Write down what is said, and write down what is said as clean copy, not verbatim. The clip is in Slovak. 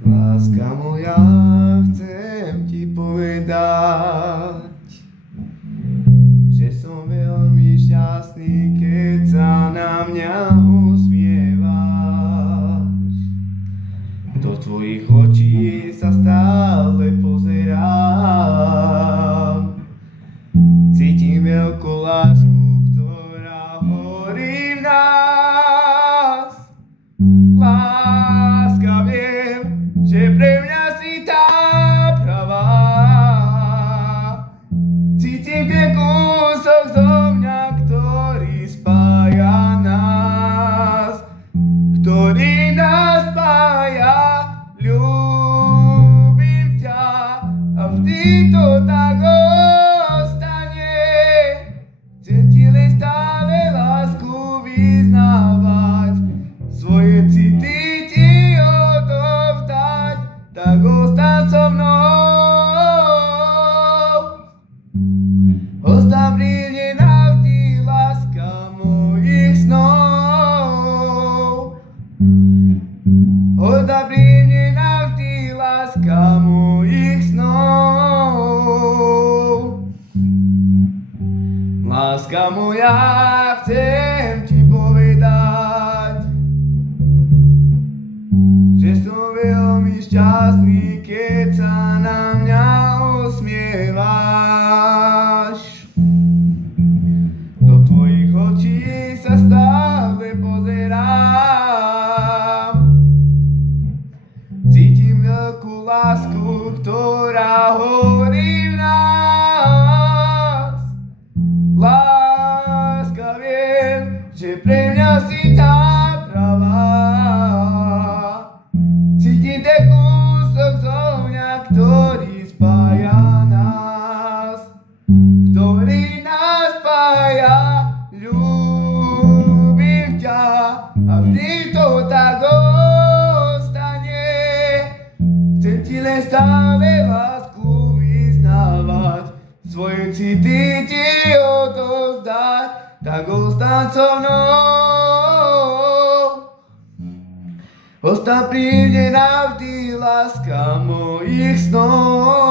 Láska moja, chcem ti povedať, že som veľmi šťastný, keď sa na mňa usmievaš. Do tvojich očí sa stále pozerám, cítim veľkú lásku, ktorá horí v nás. Láska, viem, že pre mňa si tá pravá. Cítim ten kúsok zo mňa, ktorý spája nás, ktorý nás spája. Ľúbim ťa a vždy to tak ostane. Chcem ti len stále lásku vyznávať, svoje city ti odovzdať, tak ostaň so mnou. Ostaň pri mne navždy, láska mojich snov. Ostaň pri mne navždy, láska mojich snov. Láska moja, chcem ti povedať, že som veľmi šťastný, keď sa na mňa usmievaš. Do tvojich očí sa stále pozerám, cítim veľkú lásku, ktorá horí v nás. Láska, viem, že pre mňa si tá pravá. Cítim ten kúsok zo mňa, ktorý spája nás, ktorý nás spája. Ľúbim ťa a vždy to tak ostane. Chcem ti len stále lásku vyznávať, svoje city ti odovzdať, tak ostaň so mnou. Ostaň pri mne navždy, láska mojich snov.